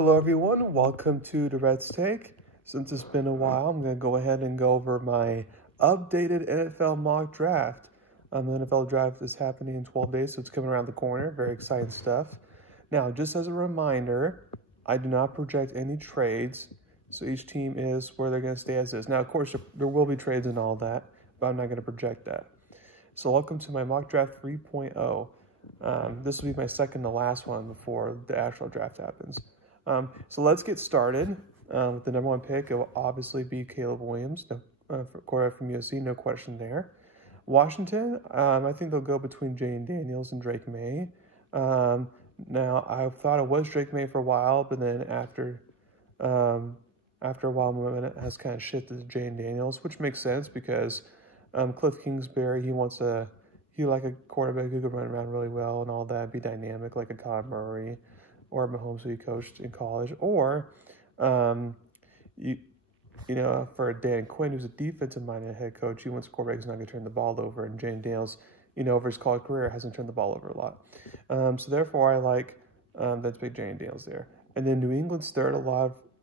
Hello everyone, welcome to Durrett's Take. Since it's been a while, I'm going to go ahead and go over my updated NFL mock draft. The NFL draft is happening in 12 days, so it's coming around the corner. Very exciting stuff. Now, just as a reminder, I do not project any trades, so each team is where they're going to stay as is. Now, of course, there will be trades and all that, but I'm not going to project that. So welcome to my mock draft 3.0. This will be my second to last one before the actual draft happens. So let's get started with the number one pick. It will obviously be Caleb Williams, quarterback from USC, no question there. Washington, I think they'll go between Jayden Daniels and Drake May. Now, I thought it was Drake May for a while, but then after a while, momentum has kind of shifted to Jayden Daniels, which makes sense because Cliff Kingsbury, he like a quarterback who could run around really well and all that, be dynamic like a Kyler Murray or Mahomes, who he coached in college, or for Dan Quinn, who's a defensive-minded head coach, he wants a quarterback who's not going to turn the ball over, and Jayden Daniels, over his college career, hasn't turned the ball over a lot. So therefore, I like that's big Jayden Daniels there. And then New England's third,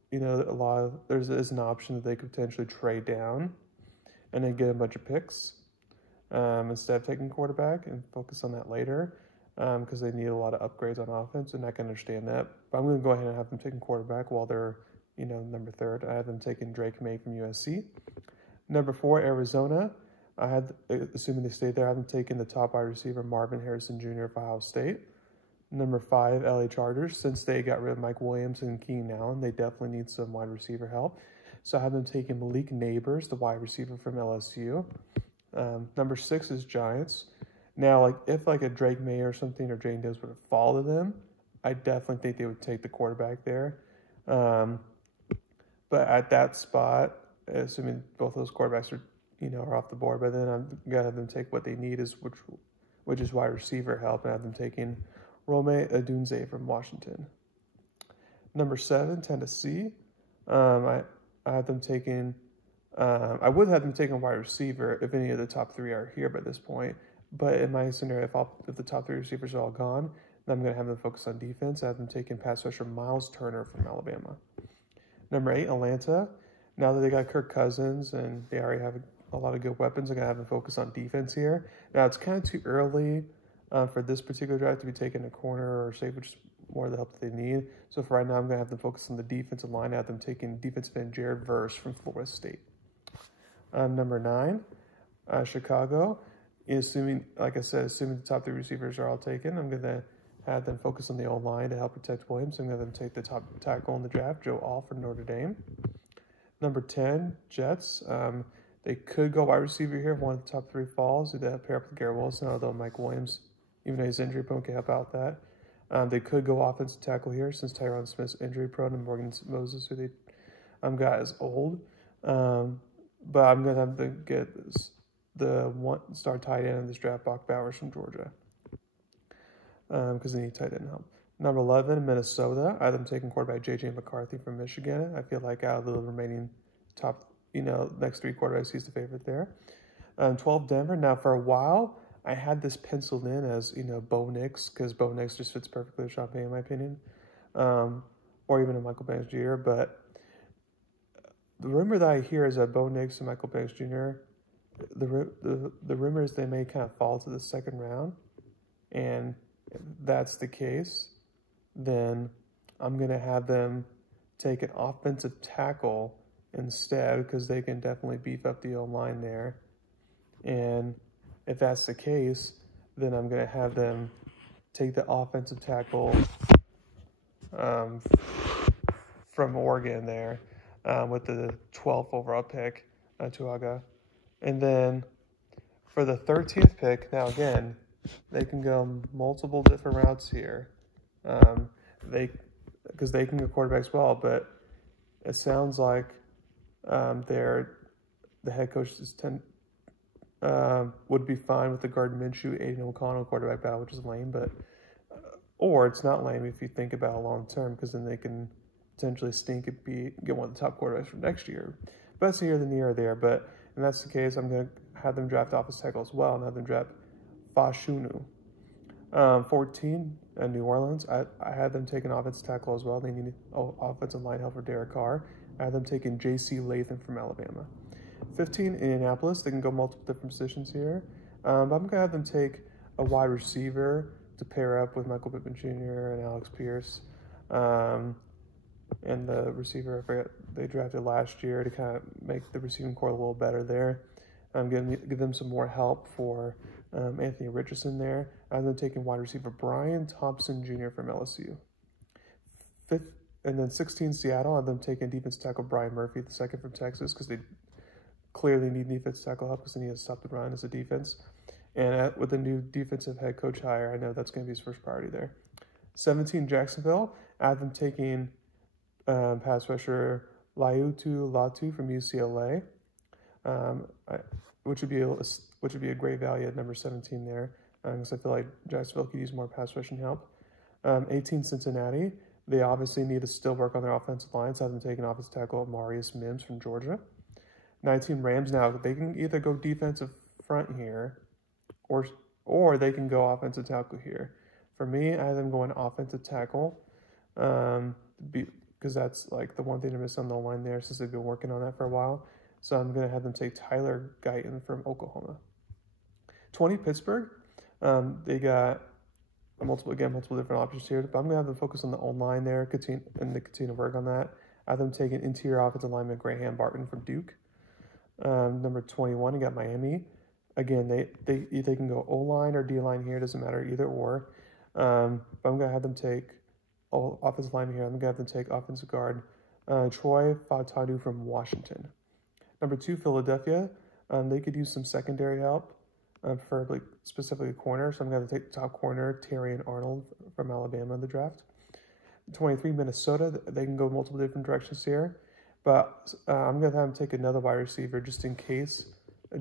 there's an option that they could potentially trade down and then get a bunch of picks instead of taking quarterback and focus on that later. Because they need a lot of upgrades on offense, and I can understand that. But I'm going to go ahead and have them taking quarterback while they're, number third. I have them taking Drake May from USC. Number 4, Arizona. Assuming they stay there, I have them taking the top wide receiver, Marvin Harrison Jr. of Ohio State. Number 5, LA Chargers. Since they got rid of Mike Williams and Keenan Allen, they definitely need some wide receiver help. So I have them taking Malik Neighbors, the wide receiver from LSU. Number 6 is Giants. Now, if a Drake May or something or Jayden Daniels would have fallen to them, I definitely think they would take the quarterback there. But at that spot, assuming both of those quarterbacks are off the board, but then I'm gonna have them take what they need which is wide receiver help, and have them taking Rome Odunze from Washington. Number 7, Tennessee. I have them taking. I would have them taking wide receiver if any of the top 3 are here by this point. But in my scenario, if the top 3 receivers are all gone, then I'm going to have them focus on defense. I have them taking pass rusher Miles Turner from Alabama. Number 8, Atlanta. Now that they got Kirk Cousins and they already have a lot of good weapons, I'm going to have them focus on defense here. Now, it's kind of too early for this particular draft to be taking a corner or safety, which is more of the help that they need. So for right now, I'm going to have them focus on the defensive line. I have them taking defensive end Jared Verse from Florida State. Number 9, Chicago. Assuming the top 3 receivers are all taken, I'm going to have them focus on the O-line to help protect Williams. I'm going to have them take the top tackle in the draft, Joe All from Notre Dame. Number 10, Jets. They could go wide receiver here if one of the top 3 falls. They pair up with Garrett Wilson, although Mike Williams, even though he's injury prone, can help out that. They could go offensive tackle here since Tyron Smith's injury prone and Morgan Moses, who they got, is old. But I'm going to have to get the one-star tight end in this draft, Bach Bowers from Georgia, because they need tight end help. Number 11, Minnesota. I have them taking quarterback J.J. McCarthy from Michigan. I feel like out of the remaining top, next 3 quarterbacks, he's the favorite there. 12, Denver. Now, for a while, I had this penciled in as, Bo Nix, because Bo Nix just fits perfectly with Sean Payton, in my opinion, or even a Michael Banks Jr., but the rumor that I hear is that Bo Nix and Michael Banks Jr., the rumor is they may kind of fall to the second round, and if that's the case, then I'm going to have them take an offensive tackle instead, because they can definitely beef up the O-line there. And if that's the case, then I'm going to have them take the offensive tackle from Oregon there with the 12th overall pick, Tuaga. And then for the 13th pick, now again, they can go multiple different routes here. Because they can go quarterbacks well, but it sounds like the head coach would be fine with the Gardner Minshew, Aiden O'Connell quarterback battle, which is lame, but or it's not lame if you think about it long term, because then they can potentially stink and get one of the top quarterbacks for next year. But that's neither near there. But if that's the case, I'm going to have them draft offensive tackle as well, and have them draft Fashanu 14, New Orleans. I had them taking offensive tackle as well. They need offensive line help for Derek Carr. I had them taking J.C. Latham from Alabama. 15, Indianapolis. They can go multiple different positions here. But I'm going to have them take a wide receiver to pair up with Michael Pittman Jr. and Alex Pierce. And the receiver, I forget, they drafted last year to kind of make the receiving core a little better there. Give them some more help for Anthony Richardson there. And then taking wide receiver Brian Thompson Jr. from LSU. And then 16, Seattle. And then taking defense tackle Brian Murphy, the second from Texas, because they clearly need defense tackle help because they need to stop the run as a defense. And with the new defensive head coach hire, I know that's going to be his first priority there. 17, Jacksonville. I have them taking pass rusher Laiatu Latu from UCLA, which would be a great value at number 17 there, because I feel like Jacksonville could use more pass rushing help. 18, Cincinnati. They obviously need to still work on their offensive line, so I have them taking offensive tackle Marius Mims from Georgia. 19, Rams. Now they can either go defensive front here, or they can go offensive tackle here. For me, I have them going offensive tackle, because that's like the one thing to miss on the line there since they've been working on that for a while. So I'm going to have them take Tyler Guyton from Oklahoma. 20, Pittsburgh. They got multiple different options here, but I'm going to have them focus on the O-line there, continue to work on that. I have them taking interior offensive lineman Graham Barton from Duke. Number 21, you got Miami. Again, they can go O-line or D-line here, doesn't matter, either or. But I'm going to have them take offensive lineman here. I'm going to have them take offensive guard Troy Fautanu from Washington. Number 2, Philadelphia. They could use some secondary help, preferably specifically corner. So I'm going to take top corner Terrion Arnold from Alabama in the draft. 23, Minnesota. They can go multiple different directions here. But I'm going to have them take another wide receiver just in case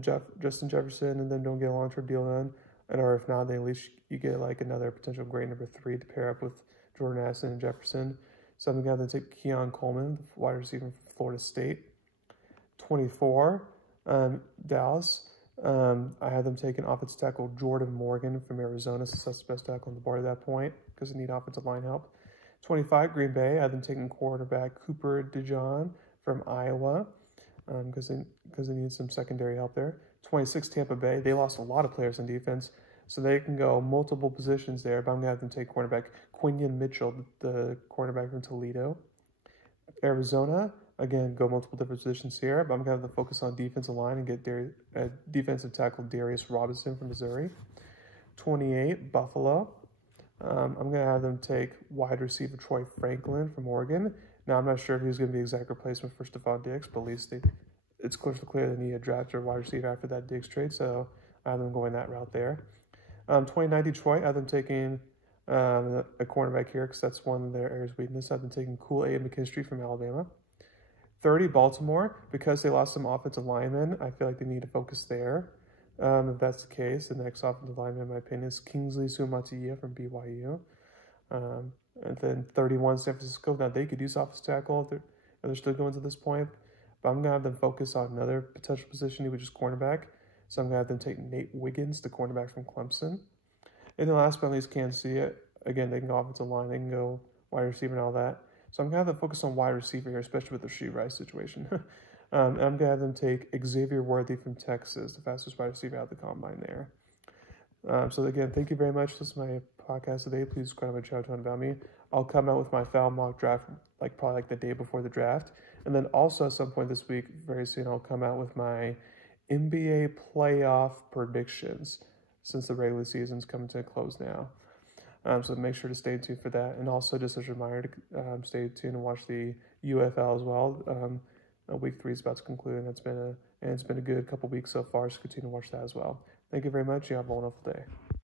Justin Jefferson and then don't get a long-term deal done. Or if not, then at least you get like another potential great number 3 to pair up with Jordan Addison and Jefferson. So I'm going to have them take Keon Coleman, the wide receiver from Florida State. 24, Dallas. I had them take an offensive tackle Jordan Morgan from Arizona, since that's the best tackle on the board at that point because they need offensive line help. 25, Green Bay. I had them taking quarterback Cooper DeJean from Iowa because they need some secondary help there. 26, Tampa Bay. They lost a lot of players on defense, so they can go multiple positions there, but I'm going to have them take cornerback Quinion Mitchell, the cornerback from Toledo. Arizona, again, go multiple different positions here, but I'm going to have them focus on defensive line and get defensive tackle Darius Robinson from Missouri. 28, Buffalo. I'm going to have them take wide receiver Troy Franklin from Oregon. Now, I'm not sure if he's going to be exact replacement for Stephon Diggs, but at least it's crystal clear they need a draft or wide receiver after that Diggs trade, so I have them going that route there. 29, Detroit. I have them taking a cornerback here because that's one of their areas of weakness. I've been taking Kool-Aid McKinstry from Alabama. 30, Baltimore. Because they lost some offensive linemen, I feel like they need to focus there. If that's the case, the next offensive lineman, in my opinion, is Kingsley Suamataia from BYU. And then 31, San Francisco. Now, they could use offensive tackle if they're still going to this point, but I'm going to have them focus on another potential position, which is cornerback. So I'm going to have them take Nate Wiggins, the cornerback from Clemson. And then last but not least, Kansas City. Again, they can go offensive line, they can go wide receiver and all that. So I'm going to have them focus on wide receiver here, especially with the Rashee Rice situation. And I'm going to have them take Xavier Worthy from Texas, the fastest wide receiver out of the combine there. So again, thank you very much. This is my podcast today. Please subscribe to my channel to learn about me. I'll come out with my foul mock draft probably the day before the draft. And then also at some point this week, very soon, I'll come out with my NBA playoff predictions since the regular season's coming to a close now. So make sure to stay tuned for that. And also just as a reminder to stay tuned and watch the UFL as well. Week 3 is about to conclude, and it's been a good couple weeks so far, so continue to watch that as well. Thank you very much. You have a wonderful day.